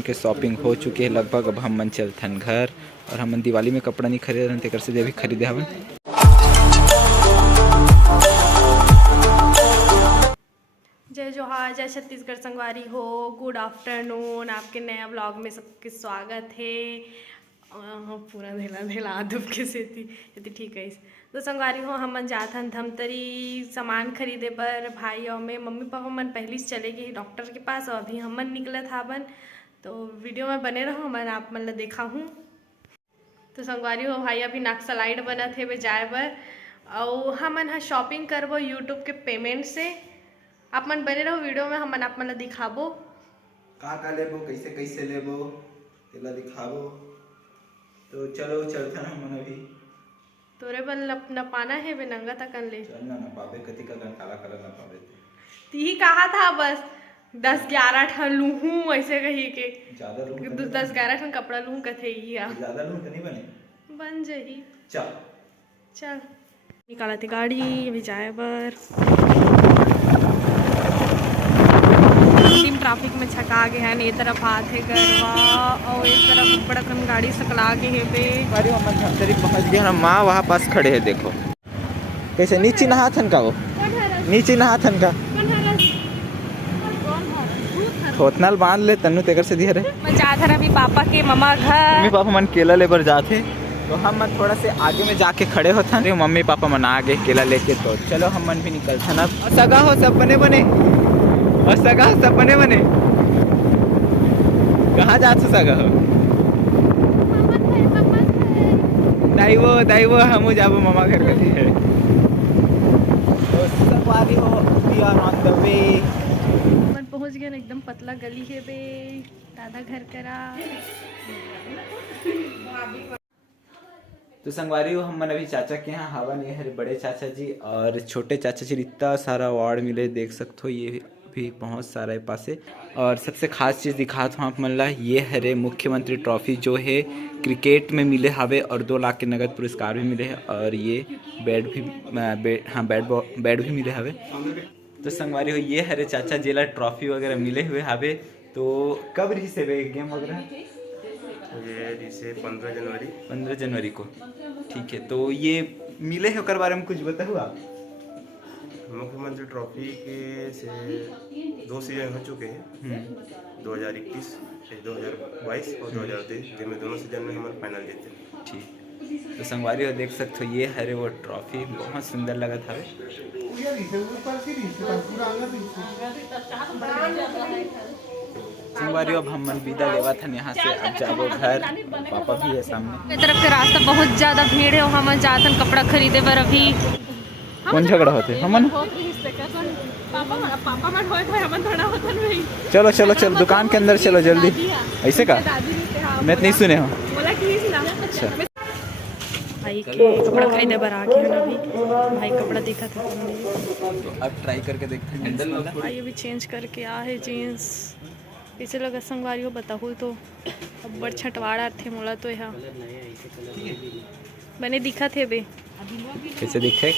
हमन के शॉपिंग हो चुके हैं लगभग। अब हमन चलथन घर और हमन दिवाली में कपड़ा नहीं खरीदन तेकर से अभी खरीदे हवन। जय जोहार, जय छत्तीसगढ़ संगवारी हो। गुड आफ्टरनून, आपके नया व्लॉग में सबके स्वागत है। पूरा धेला दुब के सेती ठीक है। तो संगवारी हो हमन जाथन धमतरी सामान खरीदे पर। भाई और मैं मम्मी पापा मन पहले से चले गए डॉक्टर के पास और अभी हमन निकलत हावन। तो वीडियो में बने रहो, मैं आप मन ला देखा हूँ। तो संगवारी हो भाई अभी नाक्सलाइड बनत है जाए बर और हमन हा शॉपिंग करबो यूट्यूब के पेमेंट से। आप मन बने रहो वीडियो में, हमन आप मन ला दिखाबो का लेबो, कैसे कैसे लेबो तेला दिखाबो। तो चलो चलथन हमन अभी। तोरे बल न पाना है बे नंगा तकन ले चलना ना पाबे कति का काला काला ना पाबे। ती कहा था बस 10-11 ठन लूहूं ऐसे कही के ज्यादा लूं 10-11 ठन कपड़ा लूहूं कथे हिया ज्यादा लूं तो नहीं बने बन जही। चल निकालती गाड़ी अभी जाए बर। ट्रैफिक में छका गए हैं, ये तरफ आते गरवा और इस तरफ बड़कन गाड़ी सकला के है बे। अरे हम धमतरी पहुंच गए हम। माँ वहाँ पास खड़े हैं, देखो कैसे नीचे नहाथन का वो नीचे नहाथन का खोतनाल बांध ले तन्नू तेकर से दिया रे। मैं जात हन अभी पापा के मम्मा घर। मम्मी पापा मन केला लेबर जाते तो हम मन थोड़ा से आगे में जाके खड़े होथन। मम्मी पापा मन आ गए केला लेके, तो चलो हम मन भी निकलथन अब। सगा हो सब बने बने और सगा हो सब बने बने। कहाँ जात सगा हो? दाइवो हमू जाबो मामा घर कथी है। तो सवारी हो we are on the way. मन पहुंच गए एकदम पतला गली है बे दादा घर करा। तो संगवारी हो हम अभी चाचा के यहाँ हवन। ये हरे बड़े चाचा जी और छोटे चाचा जी इतना सारा अवार्ड मिले देख सकते हो। ये भी बहुत सारा है पासे। और सबसे खास चीज़ दिखात हूँ आप मन ला, ये हरे मुख्यमंत्री ट्रॉफी जो है क्रिकेट में मिले हवे और 2 लाख के नगद पुरस्कार भी मिले हैं। और ये बैट भी मिले हवे। तो संगवारी हो ये हरे चाचा जेला ट्रॉफी वगैरह मिले हुए हवे। तो कब रही से गेम वगैरह? ये 15 जनवरी को। ठीक है, तो ये मिले हैं ओकर बारे में कुछ बताओ आप। मुख्यमंत्री ट्रॉफी के से 2 सीजन हो चुके हैं, 2021, 2022 और 2023, जिनमें दोनों सीजन में हम फाइनल जीते। ठीक, तो संगवारी हो देख सकते हो ये हरे वो ट्रॉफी बहुत सुंदर लगा था। संगवारी अब हम विदा लेवा था यहाँ से, अब जाबो घर। पापा भी है सामने। तरफ के रास्ता बहुत ज्यादा भीड़ है, हम जातन कपड़ा खरीदे बर। अभी कौन झगड़ा होते हमन? चलो चलो चलो दुकान के अंदर चलो जल्दी। ऐसे का मैं नहीं सुने हो। अच्छा भाई के कपड़ा खरीदे बर आ गए अभी। भाई कपड़ा देखा था तो अब ट्राई करके देखते हैं। भाई अभी चेंज करके आ है जीन्स। इसे लगा संगवारी हो बताऊँ तो अब बड़ छटवाड़ा थे मोला तो यहाँ मैंने दिखा थे बे। कैसे दिखे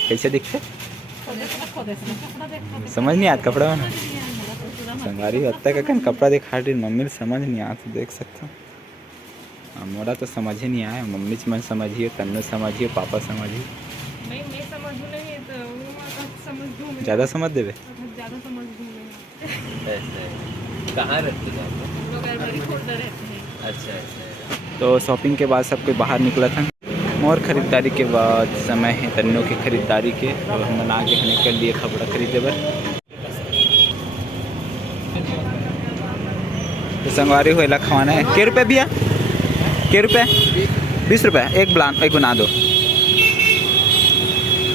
समझ नहीं आता कपड़ा में। संगवारी हत्या का कपड़ा दिखा रही मम्मी समझ नहीं आता, देख सकते हो। मोरा तो समझ ही नहीं आया। मम्मी मन समझिए, तन्नू समझिए, पापा समझिए। ज़्यादा समझ देवे। कहाँ रहते हैं? अच्छा। तो शॉपिंग के बाद सब कोई बाहर निकला था और ख़रीदारी के बाद समय है तन्नों की ख़रीदारी के। और हम आगे निकल लिए कपड़ा खरीदे बर। तो संगवारी हुए खवाना है। के रुपये भैया? के रुपये? 20 रुपये एक बना दो।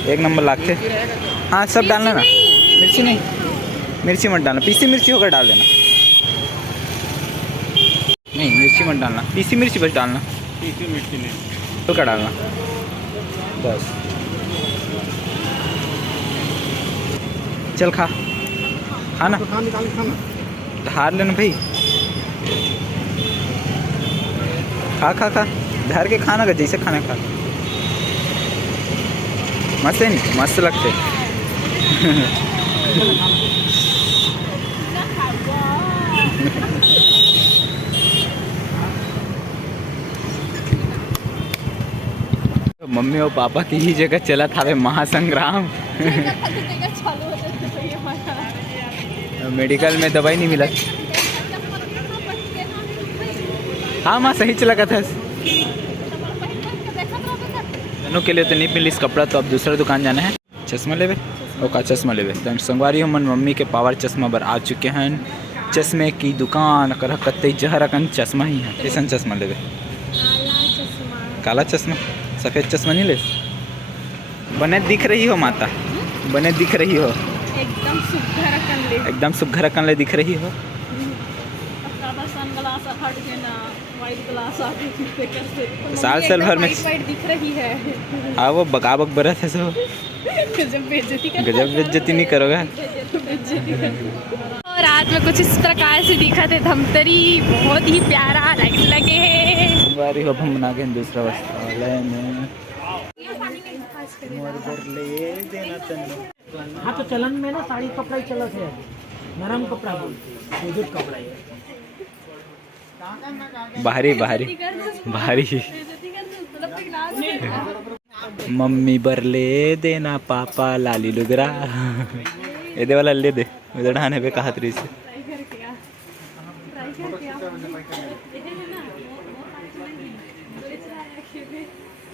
1 नंबर लागते। हाँ सब डालना ना, मिर्ची नहीं, मिर्ची मत डालना, पीसी मिर्ची होकर डाल देना। नहीं मिर्ची मत डालना, पीसी मिर्ची बस डालना। पीसी मिर्ची नहीं तो क्या डालना बस। चल खा खाना हार लेना भाई। खा धर के खाना का जैसे खाना खा। मस्त है नहीं? मस्त लगते। मम्मी और पापा की ही जगह चला था महासंग्राम। मेडिकल में दवाई नहीं मिला। हाँ माँ सही चला था। दोनों के लिए तो नहीं मिली कपड़ा, तो अब दूसरा दुकान जाना है। चश्मा लेवे ओका चश्मा लेवे तो संगवारी हमन मम्मी के पावर चश्मा पर आ चुके हैं। चश्मे की दुकान कर कत्ते जहर अकन चश्मा ही है। कैसन चश्मा लेवे? काला चश्मा, सफ़ेद चश्मा नहीं ले? बने दिख रही हो माता, बने दिख रही हो, एकदम सुघर अकन ले, एकदम सुघर अकन ले दिख रही हो। साल भर में दिख रही है। हाँ वो बकाबक बरस है सो गजब बेइज्जती नहीं करोगे। और रात में कुछ इस प्रकार से दिखा थे धमतरी, बहुत ही प्यारा लाइट लगे है। बारी हो हम बना के दूसरा वस्त्रालय में। हाँ तो चलन में ना साड़ी कपड़ा ही चलत है, नरम कपड़ा बोलते, विद्युत कपड़ा है। बाहरी बाहरी बाहरी मम्मी बरले देना पापा लाली लुगरा ये दे वाला ले दे उधर ढाने पे कहा तरी से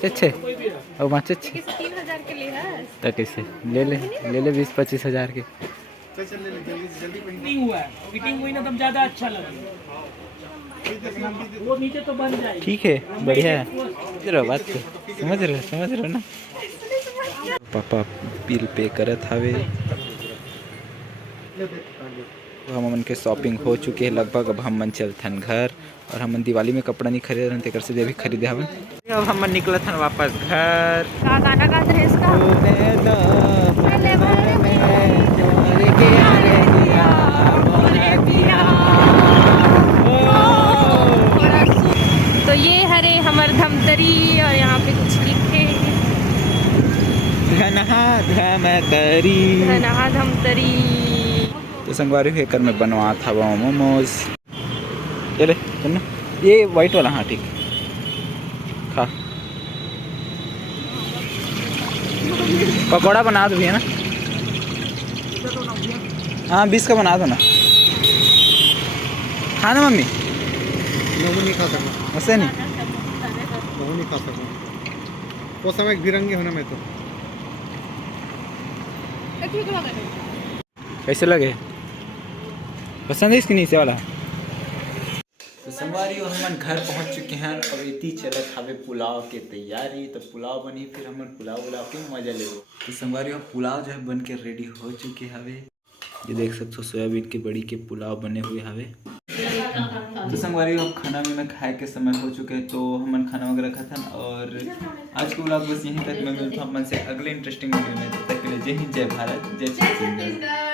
चच्छे और वहाँ चच्छे 3000 के लिए है तो कैसे ले ले 20-25 हज़ार के। नहीं हुआ है, फिटिंग हुई ना तब ज़्यादा अच्छा लगे, वो नीचे तो बन जाए। ठीक है बढ़िया है। समझ रहे हो बात को, समझ रहे हो ना। पापा बिल पे करत हवे। हम मन के शॉपिंग हो चुके हैं लगभग। अब हम मन चलथन घर और हम दिवाली में कपड़ा नहीं खरीदे रहन तेकर से भी खरीदे हवन। अब हम निकला था वापस घर। का गाना गा रहे इसका तो ये हरे हमर धमतरी और यहाँ पे कुछ लिखे धनहा धमतरी। तो संगवारी होकर मैं बनवा था वो मोमोज। चले चलना ये वाइट वाला। हाँ ठीक खा पकौड़ा बना दो भैया ना। हाँ 20 का बना दो ना। हाँ ना मम्मी नहीं खा सकूँ वैसे नहीं नहीं खा सकूँ वो समय बिरंगे होना। मैं तो कैसे लगे? पसंद है इसकी नीचे वाला? तो संगवारी हमन घर पहुंच चुके हैं। अब इतनी चलत हवे पुलाव के तैयारी। तो पुलाव बनी, फिर हमन पुलाव के मजा ले। तो संगवारी पुलाव जो है बन के रेडी हो चुके हवे। ये देख सकते हो सोयाबीन की बड़ी के पुलाव बने हुए हवे। तो संगवारी अब खाना में खाए के समय हो चुके हैं। तो हमन खाना वगैरह खाते हैं और आज का व्लॉग बस यहीं तक। मैं मिलता हूँ मन से अगले इंटरेस्टिंग वीडियो में। तब तक के लिए जय हिंद, जय भारत, जय छत्तीसगढ़।